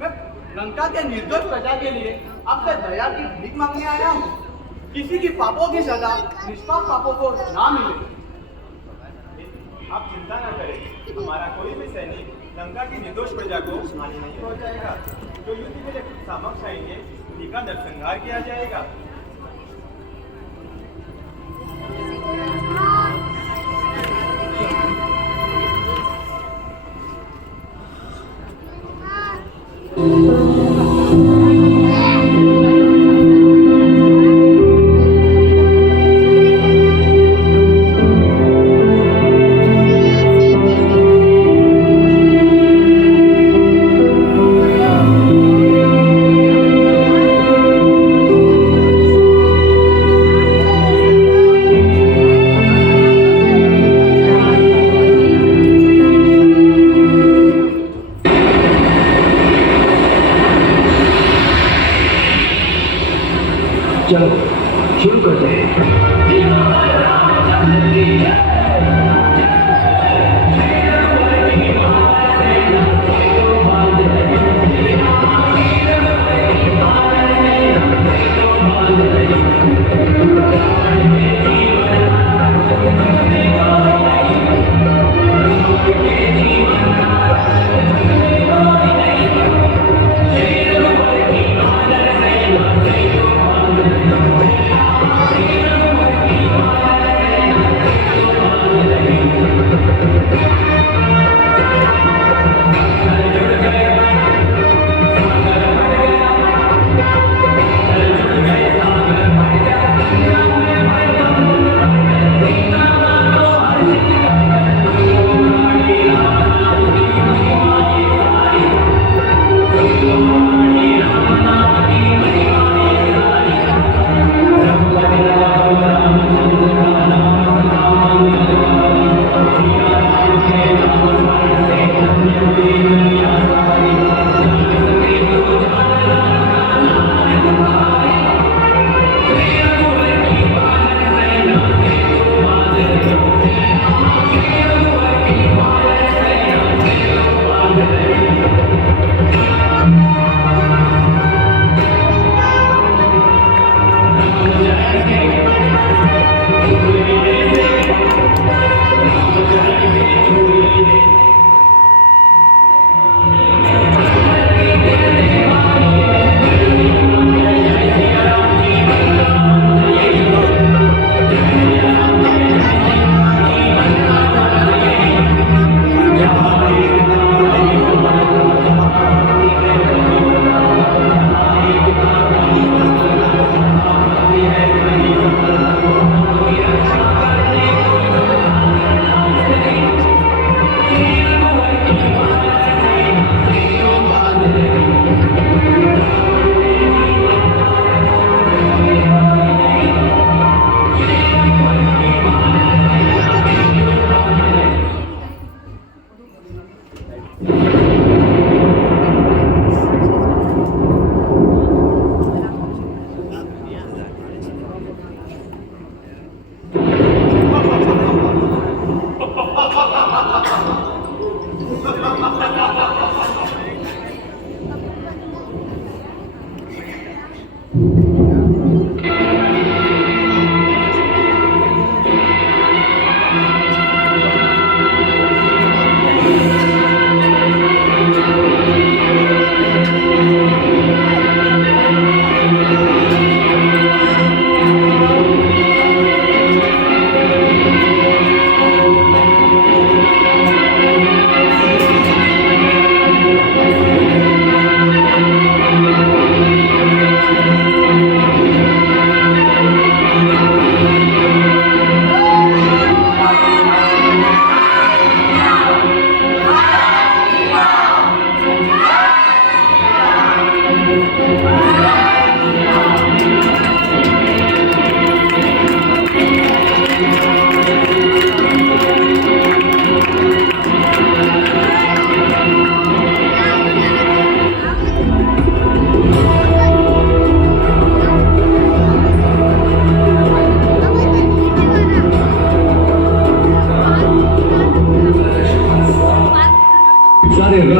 मैं लंका के निर्दोष प्रजा के लिए आपसे दया की भीख मांगने आया हूँ। किसी की पापों की सजा निष्पाप पापों को ना मिले। आप चिंता न करें, हमारा कोई भी सैनिक लंका की निर्दोष प्रजा को हानि नहीं पहुंचाएगा। जो युद्ध के लिए समक्ष आएंगे, उन्हीं का नरसंहार किया जाएगा। चलो शुरू करते हैं।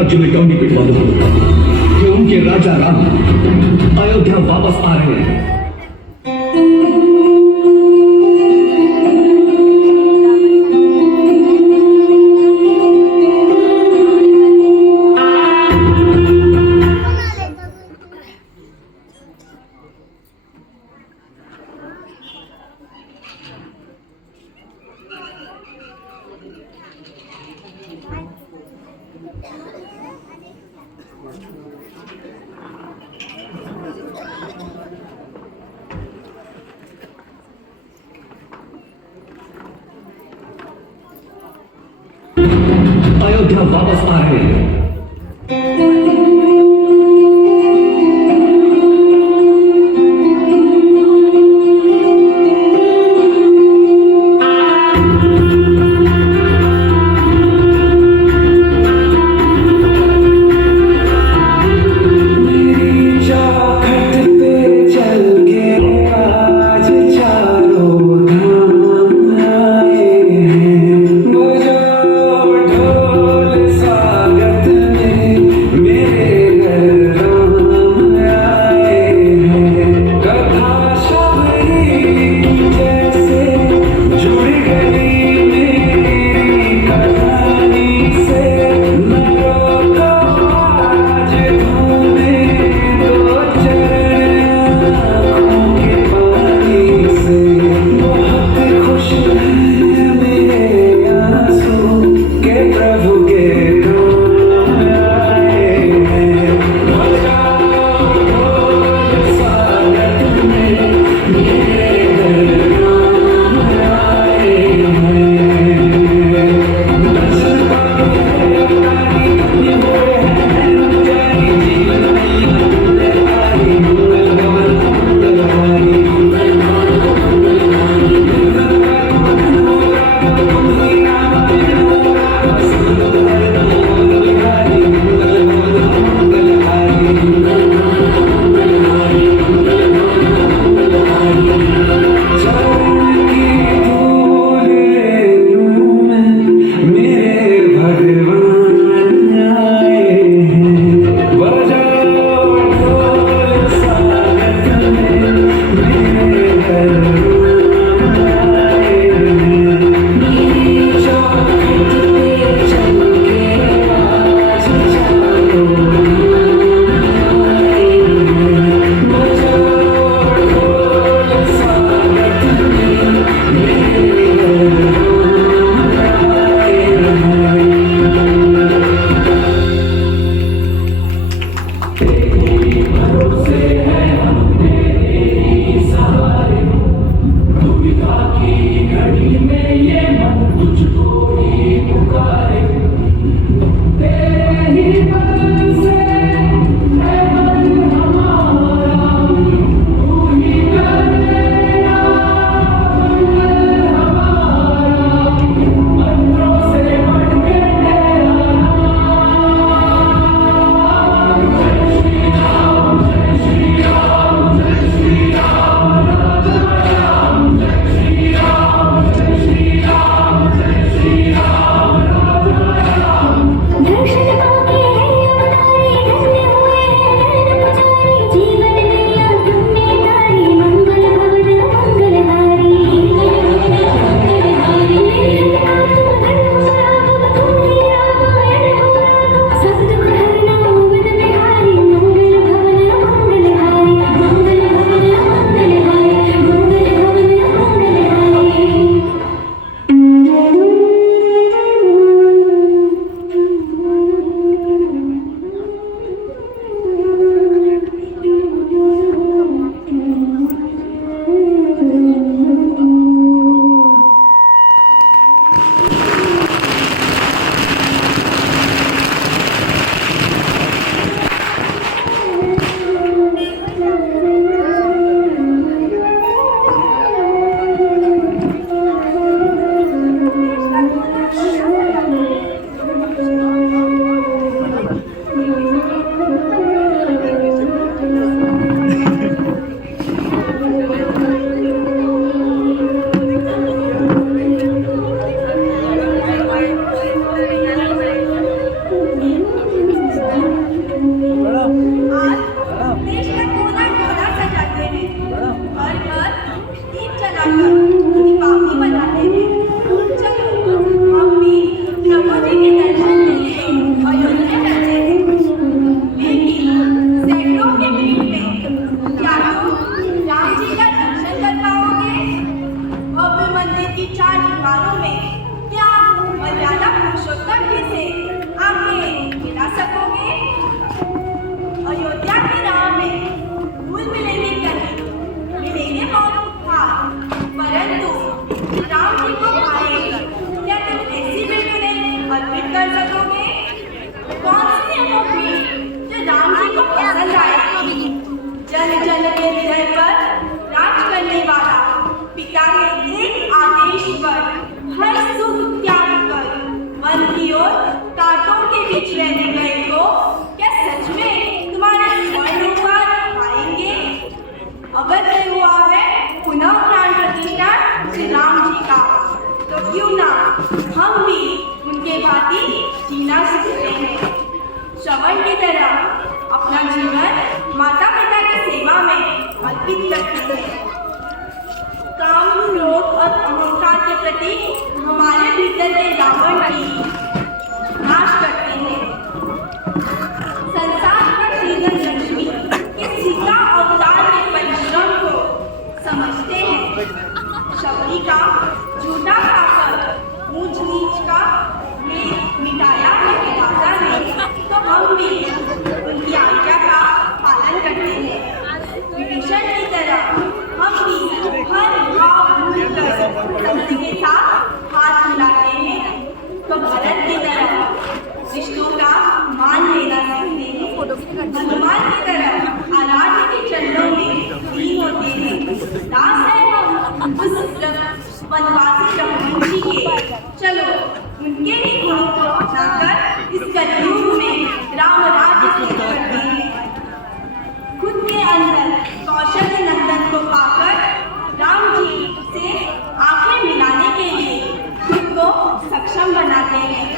राज्य में डंडी पिटवा दो कि उनके राजा राम अयोध्या वापस आ रहे हैं। अयोध्या वापस आ रहे हैं। क्यों ना हम भी उनके भांति जीना सीखते हैं। श्रवण की तरह अपना जीवन माता पिता की सेवा में अर्पित करते हैं। काम, क्रोध और अहंकार के प्रति हमारे भीतर के रावण की नाश करते हैं। संसार पर श्रीधर लक्ष्मी के सीता अवतार के परिश्रम को समझते हैं। शबरी का झूठा खाकर ऊंच नीच का मिटाया है राजा ने, तो हम भी उनकी आज्ञा का पालन करते हैं। विभीषण की तरह हम भी हर भाव भूलकर सत्य के साथ हाथ मिलाते हैं। तो भरत की तरह रिश्तों का मान लेना सीखते हैं। हनुमान की तरह आराध्य के चरणों में लीन होते हैं। दास है हम उस वनवासी रघुवंशी के, चलो उनके ही गुणों को अपनाकर इस कलयुग में राम राज्य सिद्ध करते हैं। खुद के अंदर कौशल्य नंदन को पाकर राम जी से आंखें मिलाने के लिए खुद को सक्षम बनाते हैं।